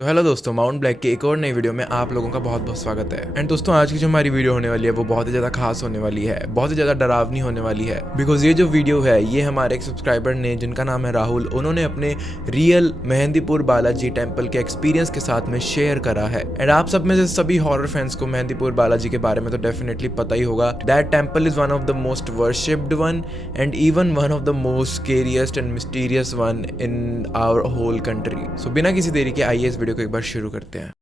तो हेलो दोस्तों, mount black की एक और नई वीडियो में आप लोगों का बहुत बहुत स्वागत है। एंड दोस्तों, आज की जो हमारी वीडियो होने वाली है वो बहुत ही ज़्यादा खास होने वाली है, बहुत ही ज़्यादा डरावनी होने वाली है। बिकॉज ये जो वीडियो है ये हमारे एक सब्सक्राइबर ने, जिनका नाम है राहुल, उन्होंने अपने रियल मेहंदीपुर बालाजी टेम्पल के एक्सपीरियंस के साथ में शेयर करा है। एंड आप सब में से सभी हॉरर फैंस को मेहंदीपुर बालाजी के बारे में तो डेफिनेटली पता ही होगा। That temple is one of the most worshipped one and even one of the most scariest and mysterious one in our whole country. So बिना किसी देरी के आइए इस वीडियो को एक बार शुरू करते हैं।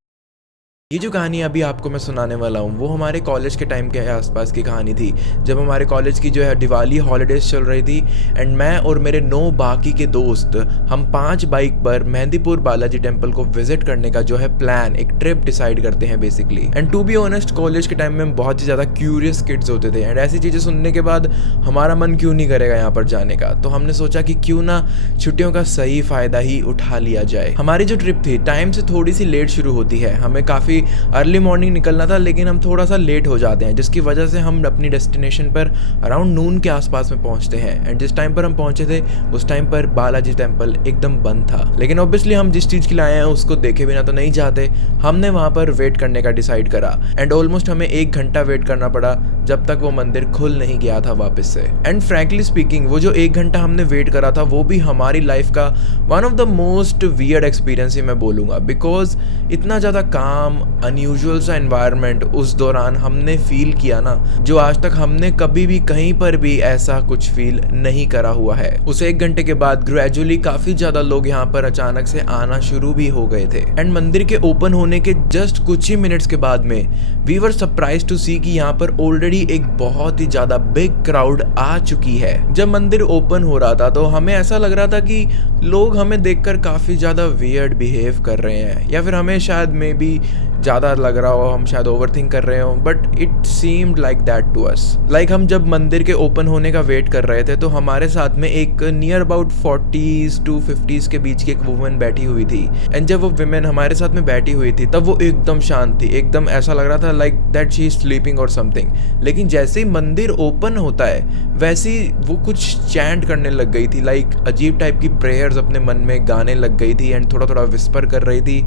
ये जो कहानी अभी आपको मैं सुनाने वाला हूँ वो हमारे कॉलेज के टाइम के आसपास की कहानी थी, जब हमारे कॉलेज की जो है दिवाली हॉलीडेज चल रही थी। एंड मैं और मेरे 9 बाकी के दोस्त, हम 5 बाइक पर मेहंदीपुर बालाजी टेम्पल को विजिट करने का जो है प्लान, एक ट्रिप डिसाइड करते हैं basically. And to be honest, college के टाइम में हम बहुत ही ज़्यादा क्यूरियस किड्स होते थे। एंड ऐसी चीज़ें सुनने के बाद हमारा मन क्यों नहीं करेगा यहाँ पर जाने का। तो हमने सोचा कि क्यों ना छुट्टियों का सही फ़ायदा ही उठा लिया जाए। हमारी जो ट्रिप थी टाइम से थोड़ी सी लेट शुरू होती है, हमें काफ़ी अर्ली मॉर्निंग निकलना था, लेकिन हम थोड़ा सा लेट हो जाते हैं, जिसकी वजह से हम अपनी डेस्टिनेशन पर अराउंड नून के आसपास में पहुंचते हैं। एंड जिस टाइम पर हम पहुंचे थे उस टाइम पर बालाजी टेम्पल एकदम बंद था। लेकिन ऑब्वियसली हम जिस चीज़ के लिए आए हैं उसको देखे बिना तो नहीं जाते। हमने वहाँ पर वेट करने का डिसाइड करा एंड ऑलमोस्ट हमें 1 घंटा वेट करना पड़ा जब तक वो मंदिर खुल नहीं गया था वापस से। एंड फ्रैंकली स्पीकिंग, वो जो 1 घंटा हमने वेट करा था वो भी हमारी लाइफ का one of the most weird experience ही मैं बोलूँगा। बिकॉज इतना ज़्यादा काम, अनयूजुअल सा एनवायरनमेंट उस दौरान हमने फील किया ना, जो आज तक हमने कभी भी कहीं पर भी ऐसा कुछ फील नहीं करा हुआ है। उस 1 घंटे के बाद ग्रेजुअली काफी ज्यादा लोग यहाँ पर अचानक से आना शुरू भी हो गए थे। एंड मंदिर के ओपन होने के जस्ट कुछ ही मिनट्स के बाद में वी वर सरप्राइज टू सी कि यहाँ पर ऑलरेडी एक बहुत ही ज्यादा बिग क्राउड आ चुकी है। जब मंदिर ओपन हो रहा था तो हमें ऐसा लग रहा था कि लोग हमें देखकर काफी ज्यादा वियर्ड बिहेव कर रहे हैं, या फिर हमें शायद मे बी ज़्यादा लग रहा हो, हम शायद ओवरथिंक कर रहे हो, but it seemed like that to us. Like हम जब मंदिर के ओपन होने का वेट कर रहे थे तो हमारे साथ में एक near about 40s to 50s के बीच की एक वुमेन बैठी हुई थी। एंड जब वो वुमेन हमारे साथ में बैठी हुई थी तब वो एकदम शांत थी, एकदम ऐसा लग रहा था like that she is sleeping और समथिंग। लेकिन जैसे ही मंदिर ओपन होता है वैसे ही वो कुछ चैंट करने लग गई थी, लाइक अजीब टाइप की प्रेयर्स अपने मन में गाने लग गई थी एंड थोड़ा थोड़ा विस्पर कर रही थी।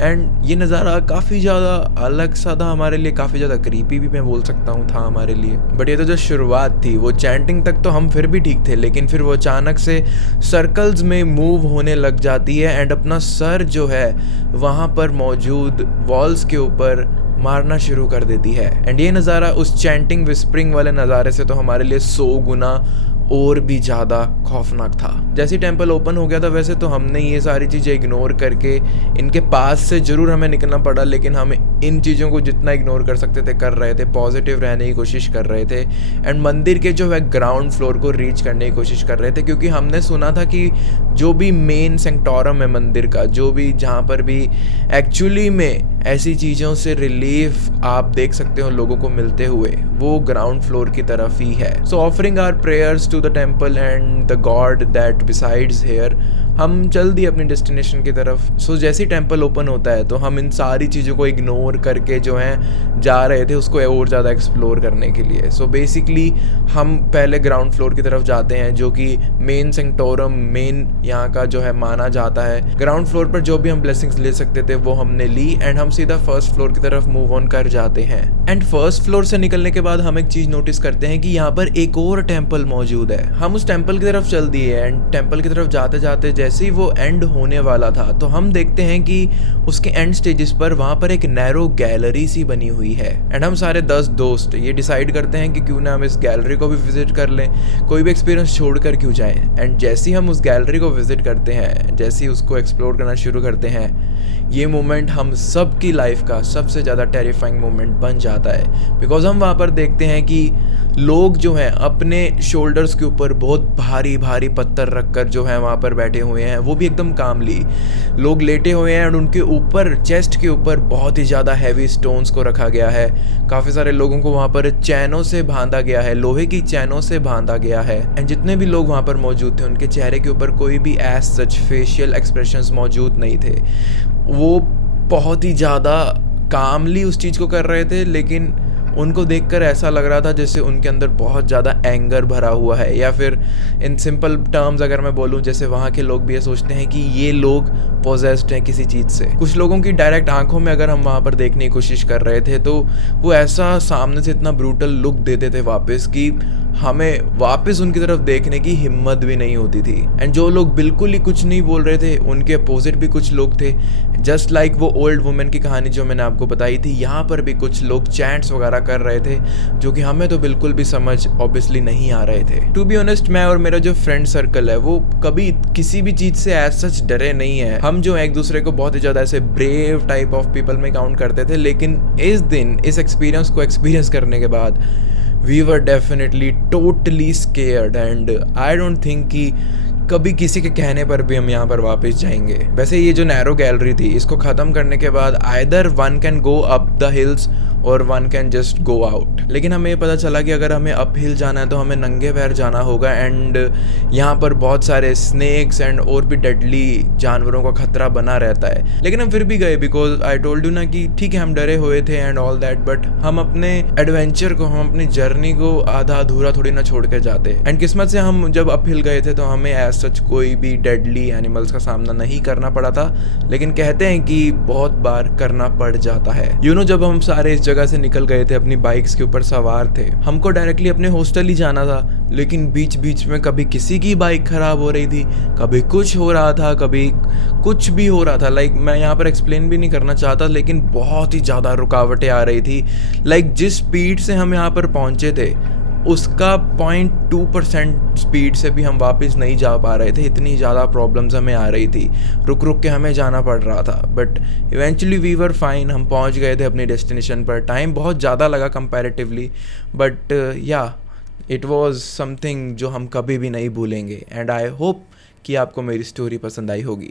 एंड ये नज़ारा काफ़ी ज़्यादा अलग सा था हमारे लिए, काफ़ी ज़्यादा क्रीपी भी मैं बोल सकता हूँ था हमारे लिए। बट ये तो जो शुरुआत थी, वो चैंटिंग तक तो हम फिर भी ठीक थे, लेकिन फिर वो अचानक से सर्कल्स में मूव होने लग जाती है एंड अपना सर जो है वहाँ पर मौजूद वॉल्स के ऊपर मारना शुरू कर देती है। एंड ये नज़ारा उस चैंटिंग विस्परिंग वाले नज़ारे से तो हमारे लिए 100 गुना और भी ज़्यादा खौफनाक था। जैसे टेम्पल ओपन हो गया था वैसे तो हमने ये सारी चीज़ें इग्नोर करके इनके पास से ज़रूर हमें निकलना पड़ा, लेकिन हम इन चीज़ों को जितना इग्नोर कर सकते थे कर रहे थे, पॉजिटिव रहने की कोशिश कर रहे थे। एंड मंदिर के जो है ग्राउंड फ्लोर को रीच करने की कोशिश कर रहे थे, क्योंकि हमने सुना था कि जो भी मेन सेंक्टोरम है मंदिर का, जो भी जहाँ पर भी एक्चुअली में ऐसी चीज़ों से रिलीफ आप देख सकते हो लोगों को मिलते हुए, वो ग्राउंड फ्लोर की तरफ ही है। So offering our prayers to the temple and the god that besides here, हम चल दिए अपनी डेस्टिनेशन की तरफ। सो जैसे ही टेम्पल ओपन होता है तो हम इन सारी चीज़ों को इग्नोर करके जो है जा रहे थे उसको और ज़्यादा एक्सप्लोर करने के लिए। सो बेसिकली हम पहले ग्राउंड फ्लोर की तरफ जाते हैं, जो कि मेन सेंक्टोरम, मेन यहाँ का जो है माना जाता है। ग्राउंड फ्लोर पर जो भी हम ब्लेसिंग्स ले सकते थे वो हमने ली एंड हम सीधा फर्स्ट फ्लोर की तरफ मूव ऑन कर जाते हैं। एंड फर्स्ट फ्लोर से निकलने के बाद हम एक चीज़ नोटिस करते हैं कि यहाँ पर एक और टेम्पल मौजूद है। हम उस टेम्पल की तरफ चल दिए एंड टेम्पल की तरफ जाते जाते जैसे ही वो एंड होने वाला था तो हम देखते हैं कि उसके एंड स्टेजेस पर वहाँ पर एक नैरो गैलरी सी बनी हुई है। एंड हम सारे 10 दोस्त ये डिसाइड करते हैं कि क्यों ना हम इस गैलरी को भी विजिट कर लें, कोई भी एक्सपीरियंस छोड़कर क्यों जाएं। एंड जैसे ही हम उस गैलरी को विजिट करते हैं, जैसे ही उसको एक्सप्लोर करना शुरू करते हैं, ये मोमेंट हम सब की लाइफ का सबसे ज़्यादा टेरिफाइंग मोमेंट बन जाता है। बिकॉज हम वहाँ पर देखते हैं कि लोग जो हैं अपने शोल्डर्स के ऊपर बहुत भारी भारी पत्थर रखकर जो है वहाँ पर बैठे हुए हैं, वो भी एकदम कामली। लोग लेटे हुए हैं और उनके ऊपर, चेस्ट के ऊपर बहुत ही ज़्यादा हैवी स्टोन्स को रखा गया है। काफ़ी सारे लोगों को वहाँ पर चैनों से बांधा गया है, लोहे की चैनों से बांधा गया है। एंड जितने भी लोग वहाँ पर मौजूद थे उनके चेहरे के ऊपर कोई भी एज सच फेशियल एक्सप्रेशंस मौजूद नहीं थे। वो बहुत ही ज़्यादा कामली उस चीज़ को कर रहे थे, लेकिन उनको देखकर ऐसा लग रहा था जैसे उनके अंदर बहुत ज़्यादा एंगर भरा हुआ है, या फिर इन सिंपल टर्म्स अगर मैं बोलूँ, जैसे वहाँ के लोग भी ये सोचते हैं कि ये लोग पोजेस्ड हैं किसी चीज़ से। कुछ लोगों की डायरेक्ट आंखों में अगर हम वहाँ पर देखने की कोशिश कर रहे थे तो वो ऐसा सामने से इतना ब्रूटल लुक देते थे वापस कि हमें वापस उनकी तरफ देखने की हिम्मत भी नहीं होती थी। एंड जो लोग बिल्कुल ही कुछ नहीं बोल रहे थे, उनके अपोजिट भी कुछ लोग थे, जस्ट लाइक वो ओल्ड वुमेन की कहानी जो मैंने आपको बताई थी। यहाँ पर भी कुछ लोग चैंट्स वगैरह कर रहे थे जो कि हमें तो बिल्कुल भी समझ ऑब्वियसली नहीं आ रहे थे। टू बी ऑनेस्ट, मैं और मेरा जो फ्रेंड सर्कल है वो कभी किसी भी चीज़ से एज सच डरे नहीं है। हम जो एक दूसरे को बहुत ही ज़्यादा ऐसे ब्रेव टाइप ऑफ पीपल में काउंट करते थे, लेकिन इस दिन इस एक्सपीरियंस को एक्सपीरियंस करने के बाद we were definitely totally scared and I don't think कि कभी किसी के कहने पर भी हम यहाँ पर वापस जाएंगे। वैसे ये जो नैरो गैलरी थी, इसको ख़त्म करने के बाद either one can go up the hills और one can just go out, लेकिन हमें पता चला कि अगर हमें अप हिल जाना है तो हमें नंगे पैर जाना होगा। एंड यहाँ पर बहुत सारे स्नेक्स एंड और भी डेडली जानवरों का खतरा बना रहता है, लेकिन हम फिर भी गए बिकॉज आई टोल्ड यू ना कि ठीक है हम डरे हुए थे एंड ऑल दैट, बट हम अपने एडवेंचर को, हम अपनी जर्नी को आधा अधूरा थोड़ी ना छोड़ के जाते। एंड किस्मत से हम जब अप हिल गए थे तो हमें एज सच कोई भी डेडली एनिमल्स का सामना नहीं करना पड़ा था, लेकिन कहते हैं कि बहुत बार करना पड़ जाता है। जब हम सारे इस जगह से निकल गए थे, अपनी बाइक्स के ऊपर सवार थे, हमको डायरेक्टली अपने हॉस्टल ही जाना था, लेकिन बीच बीच में कभी किसी की बाइक खराब हो रही थी, कभी कुछ हो रहा था, कभी कुछ भी हो रहा था। लाइक मैं यहाँ पर एक्सप्लेन भी नहीं करना चाहता, लेकिन बहुत ही ज़्यादा रुकावटें आ रही थी। लाइक जिस स्पीड से हम यहाँ पर पहुँचे थे उसका 0.2% स्पीड से भी हम वापस नहीं जा पा रहे थे, इतनी ज़्यादा प्रॉब्लम्स हमें आ रही थी, रुक रुक के हमें जाना पड़ रहा था। But eventually we were fine, हम पहुंच गए थे अपनी डेस्टिनेशन पर। टाइम बहुत ज़्यादा लगा कंपैरेटिवली, बट या इट वाज समथिंग जो हम कभी भी नहीं भूलेंगे। एंड आई होप कि आपको मेरी स्टोरी पसंद आई होगी।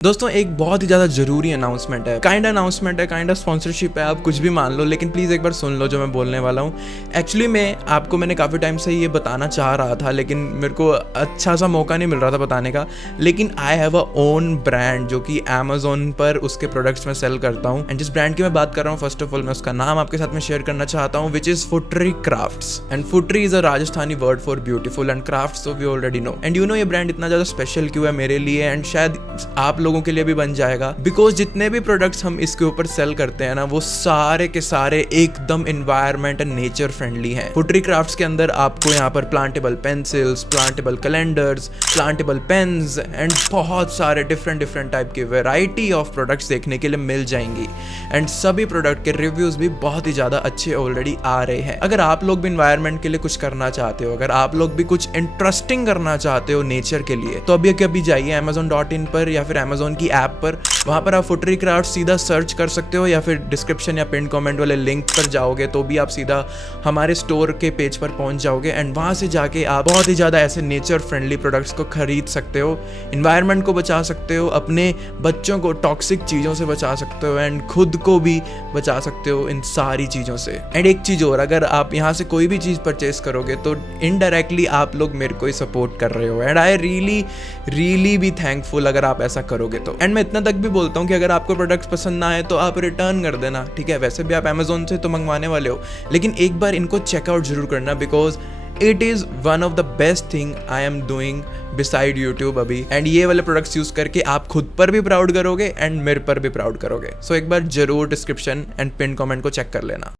दोस्तों, एक बहुत ही ज़्यादा ज़रूरी अनाउंसमेंट है, काइंड अनाउंसमेंट है, काइंड स्पॉन्सरशिप है, आप कुछ भी मान लो, लेकिन प्लीज़ एक बार सुन लो जो मैं बोलने वाला हूँ। एक्चुअली मैंने काफ़ी टाइम से ये बताना चाह रहा था, लेकिन मेरे को अच्छा सा मौका नहीं मिल रहा था बताने का। लेकिन I have a own brand जो कि अमेजोन पर उसके प्रोडक्ट्स में सेल करता हूँ। एंड जिस ब्रांड की मैं बात कर रहा हूँ, फर्स्ट ऑफ ऑल मैं उसका नाम आपके साथ में शेयर करना चाहता हूँ, which is Phutri crafts. And Phutri is a Rajasthani word for beautiful, and crafts तो वी ऑलरेडी नो। एंड ये ब्रांड इतना ज़्यादा स्पेशल क्यों है मेरे लिए, एंड शायद आप लोगों के लिए भी बन जाएगा, बिकॉज जितने भी प्रोडक्ट्स हम इसके ऊपर सेल करते हैं ना, वो सारे के सारे एकदम एनवायरमेंट एंड नेचर फ्रेंडली हैं। फुटरी क्राफ्ट्स के अंदर आपको यहाँ पर plantable pencils, plantable calendars, plantable pens and बहुत सारे डिफरेंट टाइप की वैरायटी ऑफ प्रोडक्ट्स देखने के लिए मिल जाएंगी। एंड सभी प्रोडक्ट के रिव्यूज भी बहुत ही ज्यादा अच्छे ऑलरेडी आ रहे हैं। अगर आप लोग भी एनवायरमेंट के लिए कुछ करना चाहते हो, अगर आप लोग भी कुछ इंटरेस्टिंग करना चाहते हो नेचर के लिए, तो अभी जाइए amazon.in पर या फिर अमेजोन की ऐप पर। वहां पर आप फुटरी क्राफ्ट सीधा सर्च कर सकते हो, या फिर डिस्क्रिप्शन या पिन कमेंट वाले लिंक पर जाओगे तो भी आप सीधा हमारे स्टोर के पेज पर पहुंच जाओगे। एंड वहां से जाके आप बहुत ही ज़्यादा ऐसे नेचर फ्रेंडली प्रोडक्ट्स को खरीद सकते हो, इन्वायरमेंट को बचा सकते हो, अपने बच्चों को टॉक्सिक चीज़ों से बचा सकते हो, एंड खुद को भी बचा सकते हो इन सारी चीज़ों से। एंड एक चीज़ और, अगर आप यहाँ से कोई भी चीज़ परचेस करोगे तो इनडायरेक्टली आप लोग मेरे को ही सपोर्ट कर रहे हो। And I really be thankful अगर आप ऐसा करोगे तो। एंड मैं इतना तक भी बोलता हूँ कि अगर आपको प्रोडक्ट्स पसंद ना आए तो आप रिटर्न कर देना, ठीक है। वैसे भी आप अमेजोन से तो मंगवाने वाले हो, लेकिन एक बार इनको चेकआउट जरूर करना, because it is one of the best thing I am doing beside YouTube अभी। एंड ये वाले प्रोडक्ट्स यूज़ करके आप खुद पर भी प्राउड करोगे एंड मेरे पर भी प्राउड करोगे। सो एक बार जरूर डिस्क्रिप्शन एंड पिन कमेंट को चेक कर लेना।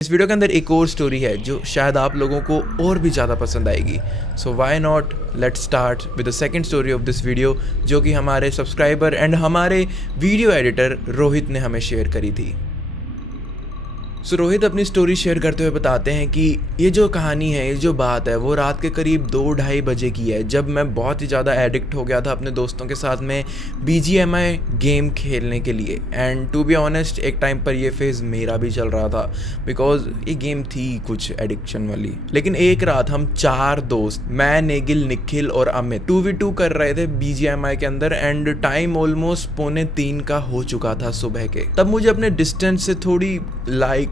इस वीडियो के अंदर एक और स्टोरी है जो शायद आप लोगों को और भी ज़्यादा पसंद आएगी। So why not, let's start with the second story of this video, जो कि हमारे सब्सक्राइबर एंड हमारे वीडियो एडिटर रोहित ने हमें शेयर करी थी। सो रोहित अपनी स्टोरी शेयर करते हुए बताते हैं कि ये जो कहानी है, ये जो बात है, वो रात के करीब 2-2:30 बजे की है, जब मैं बहुत ही ज़्यादा एडिक्ट हो गया था अपने दोस्तों के साथ में BGMI गेम खेलने के लिए। एंड टू बी ऑनेस्ट, एक टाइम पर ये फेज़ मेरा भी चल रहा था, बिकॉज ये गेम थी कुछ एडिक्शन वाली। लेकिन एक रात हम 4 दोस्त, मैं, नेगिल, निखिल और अमित 2v2 कर रहे थे BGMI के अंदर। एंड टाइम ऑलमोस्ट 2:45 का हो चुका था सुबह के। तब मुझे अपने डिस्टेंस से थोड़ी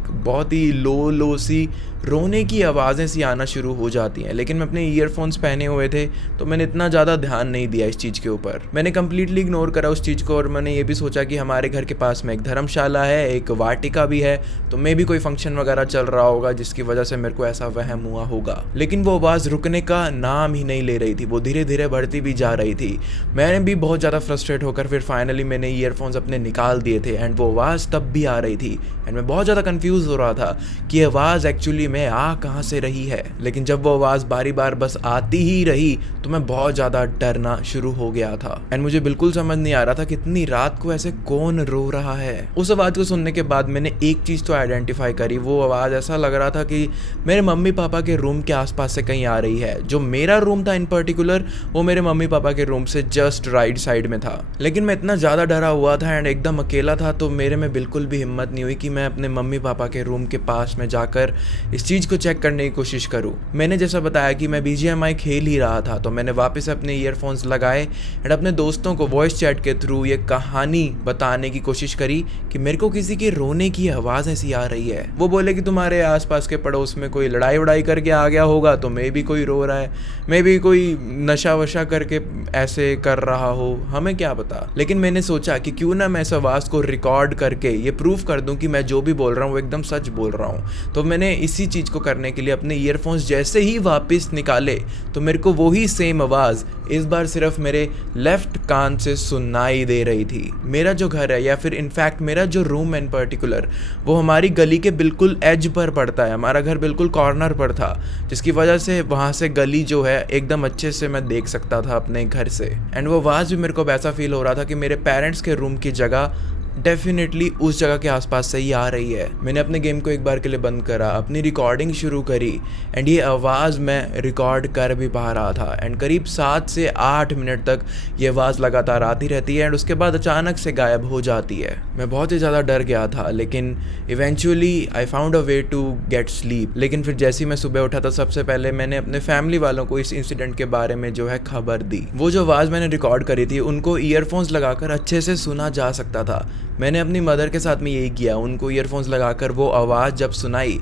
बहुत ही लो सी रोने की आवाज़ें सी आना शुरू हो जाती हैं। लेकिन मैं अपने ईयरफोन्स पहने हुए थे तो मैंने इतना ज़्यादा ध्यान नहीं दिया इस चीज़ के ऊपर। मैंने कम्प्लीटली इग्नोर करा उस चीज़ को और मैंने ये भी सोचा कि हमारे घर के पास में एक धर्मशाला है, एक वाटिका भी है, तो मे भी कोई फंक्शन वगैरह चल रहा होगा जिसकी वजह से मेरे को ऐसा वहम हुआ होगा। लेकिन वो आवाज़ रुकने का नाम ही नहीं ले रही थी, वो धीरे धीरे बढ़ती भी जा रही थी। मैंने भी बहुत ज़्यादा फ्रस्ट्रेट होकर फिर फाइनली मैंने ईयरफोन्स अपने निकाल दिए थे एंड वो आवाज़ तब भी आ रही थी एंड मैं बहुत ज़्यादा कंफ्यूज हो रहा था कि आवाज़ एक्चुअली में आ कहाँ से रही है। लेकिन जब वो आवाज़ बारी बार बस आती ही रही तो मैं बहुत ज़्यादा डरना शुरू हो गया था एंड मुझे बिल्कुल समझ नहीं आ रहा था कि इतनी रात को ऐसे कौन रो रहा है। उस आवाज़ को सुनने के बाद मैंने एक चीज़ तो आइडेंटिफाई करी, वो आवाज़ ऐसा लग रहा था कि मेरे मम्मी पापा के रूम के आसपास से कहीं आ रही है। जो मेरा रूम था इन पर्टिकुलर वो मेरे मम्मी पापा के रूम से जस्ट राइट साइड में था। लेकिन मैं इतना ज़्यादा डरा हुआ था एंड एकदम अकेला था तो मेरे में बिल्कुल भी हिम्मत नहीं हुई कि मैं अपने मम्मी पापा के रूम के पास में जाकर इस चीज़ को चेक करने की कोशिश करूं। मैंने जैसा बताया कि मैं BGMI खेल ही रहा था तो मैंने वापस अपने ईयरफोन्स लगाए एंड अपने दोस्तों को वॉइस चैट के थ्रू ये कहानी बताने की कोशिश करी कि मेरे को किसी के रोने की आवाज़ ऐसी आ रही है। वो बोले कि तुम्हारे आसपास के पड़ोस में कोई लड़ाई वड़ाई करके आ गया होगा तो मे भी कोई रो रहा है, मे भी कोई नशा वशा करके ऐसे कर रहा हो, हमें क्या पता। लेकिन मैंने सोचा कि क्यों ना मैं इस आवाज़ को रिकॉर्ड करके ये प्रूफ कर दूं कि मैं जो भी बोल रहा हूँ वो एकदम सच बोल रहा हूँ। तो मैंने इसी चीज़ को करने के लिए अपने ईयरफोन्स जैसे ही वापस निकाले तो मेरे को वही सेम आवाज़ इस बार सिर्फ मेरे लेफ्ट कान से सुनाई दे रही थी। मेरा जो घर है या फिर इनफैक्ट मेरा जो रूम है इन पर्टिकुलर वो हमारी गली के बिल्कुल एज पर पड़ता है। हमारा घर बिल्कुल कॉर्नर पर था जिसकी वजह से वहाँ से गली जो है एकदम अच्छे से मैं देख सकता था अपने घर से। एंड वो आवाज़ भी मेरे को वैसा फील हो रहा था कि मेरे पेरेंट्स के रूम की जगह डेफिनेटली उस जगह के आसपास से ही आ रही है। मैंने अपने गेम को एक बार के लिए बंद करा, अपनी रिकॉर्डिंग शुरू करी एंड ये आवाज़ मैं रिकॉर्ड कर भी पा रहा था एंड करीब 7 से 8 मिनट तक ये आवाज़ लगातार आती रहती है एंड उसके बाद अचानक से गायब हो जाती है। मैं बहुत ही ज़्यादा डर गया था लेकिन eventually I found a way to get sleep. लेकिन फिर जैसे ही मैं सुबह उठा था सबसे पहले मैंने अपने फैमिली वालों को इस इंसिडेंट के बारे में जो है खबर दी। वो जो आवाज़ मैंने रिकॉर्ड करी थी उनको ईयरफोन्स लगाकर अच्छे से सुना जा सकता था। मैंने अपनी मदर के साथ में यही किया, उनको ईयरफोन्स लगाकर वो आवाज़ जब सुनाई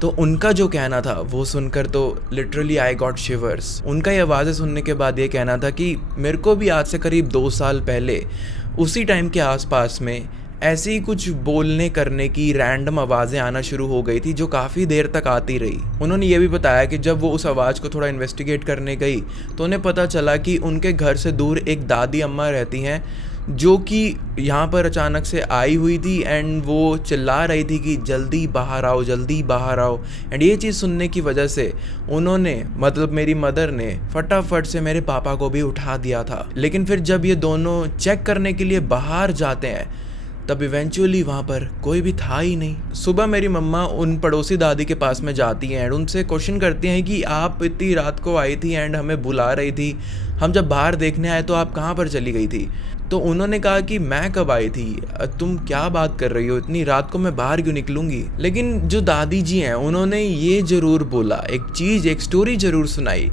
तो उनका जो कहना था वो सुनकर तो लिटरली आई गॉट शिवर्स। उनका ये आवाज़ें सुनने के बाद ये कहना था कि मेरे को भी आज से करीब 2 साल पहले उसी टाइम के आसपास में ऐसे ही कुछ बोलने करने की रैंडम आवाज़ें आना शुरू हो गई थी जो काफ़ी देर तक आती रही। उन्होंने ये भी बताया कि जब वो उस आवाज़ को थोड़ा इन्वेस्टिगेट करने गई तो उन्हें पता चला कि उनके घर से दूर एक दादी अम्मा रहती हैं जो कि यहाँ पर अचानक से आई हुई थी एंड वो चिल्ला रही थी कि जल्दी बाहर आओ, जल्दी बाहर आओ। एंड ये चीज़ सुनने की वजह से उन्होंने मतलब मेरी मदर ने फटाफट से मेरे पापा को भी उठा दिया था। लेकिन फिर जब ये दोनों चेक करने के लिए बाहर जाते हैं तब इवेंचुअली वहाँ पर कोई भी था ही नहीं। सुबह मेरी मम्मा उन पड़ोसी दादी के पास में जाती हैं एंड उनसे क्वेश्चन करती हैं कि आप इतनी रात को आई थी एंड हमें बुला रही थी, हम जब बाहर देखने आए तो आप कहाँ पर चली गई थी। तो उन्होंने कहा कि मैं कब आई थी, तुम क्या बात कर रही हो, इतनी रात को मैं बाहर क्यों निकलूंगी। लेकिन जो दादी जी हैं उन्होंने ये ज़रूर बोला, एक स्टोरी ज़रूर सुनाई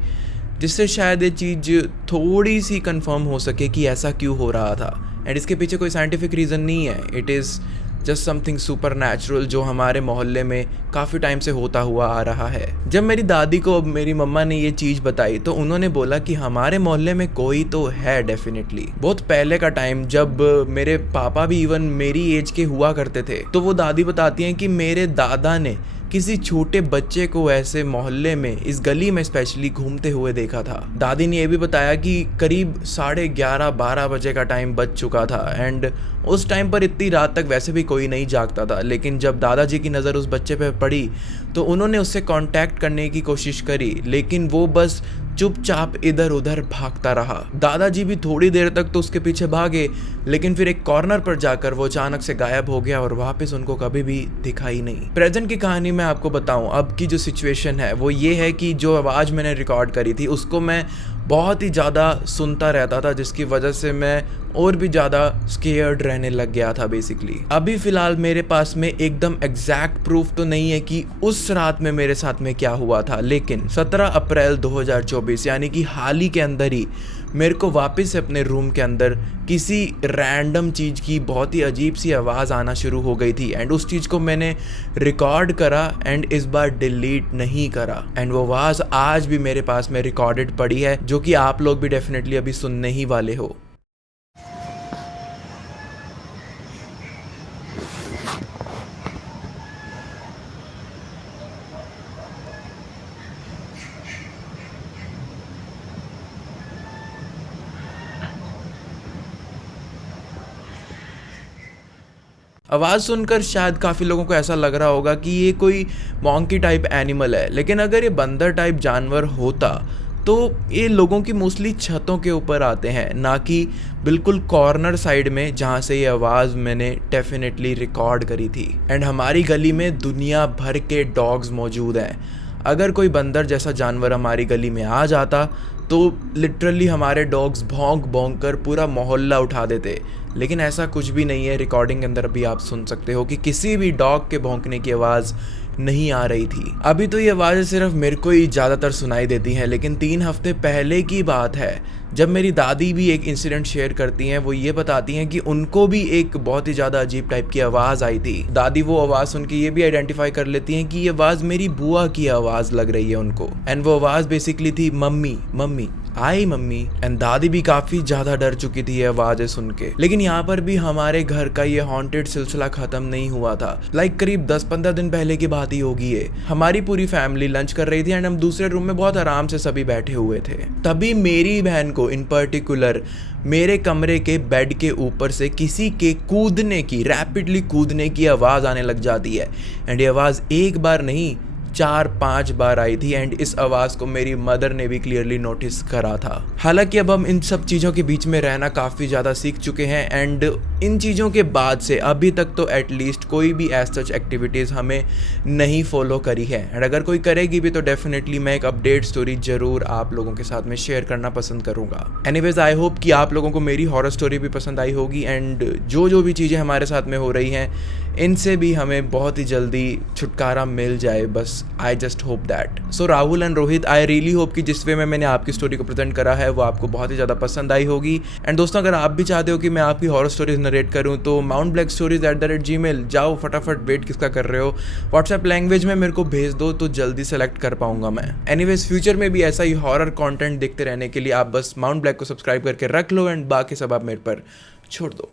जिससे शायद ये चीज़ थोड़ी सी कंफर्म हो सके कि ऐसा क्यों हो रहा था। एंड इसके पीछे कोई साइंटिफिक रीज़न नहीं है, it is just something super natural जो हमारे मोहल्ले में काफ़ी टाइम से होता हुआ आ रहा है। जब मेरी दादी को मेरी मम्मा ने ये चीज़ बताई तो उन्होंने बोला कि हमारे मोहल्ले में कोई तो है डेफिनेटली। बहुत पहले का टाइम जब मेरे पापा भी इवन मेरी एज के हुआ करते थे तो वो दादी बताती हैं कि मेरे दादा ने किसी छोटे बच्चे को ऐसे मोहल्ले में इस गली में स्पेशली घूमते हुए देखा था। दादी ने यह भी बताया कि करीब 11:30-12 बजे का टाइम बज चुका था एंड उस टाइम पर इतनी रात तक वैसे भी कोई नहीं जागता था। लेकिन जब दादाजी की नज़र उस बच्चे पे पड़ी तो उन्होंने उससे कांटेक्ट करने की कोशिश करी लेकिन वो बस चुपचाप इधर उधर भागता रहा। दादाजी भी थोड़ी देर तक तो उसके पीछे भागे लेकिन फिर एक कॉर्नर पर जाकर वो अचानक से गायब हो गया और वापस उनको कभी भी दिखा ही नहीं। प्रेजेंट की कहानी मैं आपको बताऊं, अब की जो सिचुएशन है वो ये है कि जो आवाज़ मैंने रिकॉर्ड करी थी उसको मैं बहुत ही ज़्यादा सुनता रहता था जिसकी वजह से मैं और भी ज़्यादा स्केयर्ड रहने लग गया था बेसिकली। अभी फ़िलहाल मेरे पास में एकदम एग्जैक्ट प्रूफ तो नहीं है कि उस रात में मेरे साथ में क्या हुआ था, लेकिन 17 अप्रैल 2024 यानी कि हाल ही के अंदर ही मेरे को वापस से अपने रूम के अंदर किसी रैंडम चीज़ की बहुत ही अजीब सी आवाज़ आना शुरू हो गई थी एंड उस चीज़ को मैंने रिकॉर्ड करा एंड इस बार डिलीट नहीं करा एंड वो आवाज़ आज भी मेरे पास में रिकॉर्डेड पड़ी है, जो कि आप लोग भी डेफिनेटली अभी सुनने ही वाले हो। आवाज़ सुनकर शायद काफ़ी लोगों को ऐसा लग रहा होगा कि ये कोई मॉन्की टाइप एनिमल है, लेकिन अगर ये बंदर टाइप जानवर होता तो ये लोगों की मोस्टली छतों के ऊपर आते हैं, ना कि बिल्कुल कॉर्नर साइड में जहाँ से ये आवाज़ मैंने डेफिनेटली रिकॉर्ड करी थी। एंड हमारी गली में दुनिया भर के डॉग्स मौजूद हैं। अगर कोई बंदर जैसा जानवर हमारी गली में आ जाता तो लिटरली हमारे डॉग्स भौंक भौंक कर पूरा मोहल्ला उठा देते, लेकिन ऐसा कुछ भी नहीं है। रिकॉर्डिंग के अंदर अभी आप सुन सकते हो कि किसी भी डॉग के भौंकने की आवाज़ नहीं आ रही थी। अभी तो ये आवाज़ें सिर्फ मेरे को ही ज़्यादातर सुनाई देती हैं, लेकिन 3 हफ्ते पहले की बात है जब मेरी दादी भी एक इंसिडेंट शेयर करती हैं। वो ये बताती हैं कि उनको भी एक बहुत ही ज़्यादा अजीब टाइप की आवाज़ आई थी। दादी वो आवाज़ सुन के ये भी आइडेंटिफाई कर लेती हैं कि ये आवाज़ मेरी बुआ की आवाज़ लग रही है उनको, एंड वो आवाज़ बेसिकली थी mummy mummy I mummy. And दादी भी काफ़ी ज़्यादा डर चुकी थी ये आवाज़ें सुन के। लेकिन यहाँ पर भी हमारे घर का ये हॉन्टेड सिलसिला ख़त्म नहीं हुआ था। करीब 10-15 दिन पहले की बात ही होगी ये। हमारी पूरी फैमिली लंच कर रही थी एंड हम दूसरे रूम में बहुत आराम से सभी बैठे हुए थे। तभी मेरी बहन को इन पर्टिकुलर मेरे कमरे के बेड के ऊपर से किसी के कूदने की, रैपिडली कूदने की आवाज़ आने लग जाती है। एंड ये आवाज़ एक बार नहीं 4-5 बार आई थी एंड इस आवाज़ को मेरी मदर ने भी क्लियरली नोटिस करा था। हालांकि अब हम इन सब चीज़ों के बीच में रहना काफ़ी ज़्यादा सीख चुके हैं एंड इन चीज़ों के बाद से अभी तक तो एटलीस्ट कोई भी एज सच एक्टिविटीज़ हमें नहीं फॉलो करी है। एंड अगर कोई करेगी भी तो डेफिनेटली मैं एक अपडेट स्टोरी ज़रूर आप लोगों के साथ में शेयर करना पसंद करूँगा। एनीवेज आई होप कि आप लोगों को मेरी हॉरर स्टोरी भी पसंद आई होगी एंड जो भी चीज़ें हमारे साथ में हो रही हैं इनसे भी हमें बहुत ही जल्दी छुटकारा मिल जाए। बस I just hope that. So Rahul and Rohit, I really hope कि जिस वे में मैंने आपकी स्टोरी को प्रेजेंट करा है वो आपको बहुत ही ज़्यादा पसंद आई होगी। एंड दोस्तों, अगर आप भी चाहते हो कि मैं आपकी हॉरर स्टोरीज नरेट करूं तो mountblackstories@gmail जाओ, फटाफट वेट किसका कर रहे हो, व्हाट्सएप लैंग्वेज में मेरे को भेज दो तो जल्दी सेलेक्ट कर पाऊंगा मैं। एनीवेज फ्यूचर में भी ऐसा ही हॉरर कंटेंट देखते रहने के लिए आप बस माउंट ब्लैक को सब्सक्राइब करके रख लो एंड बाकी सब आप मेरे पर छोड़ दो।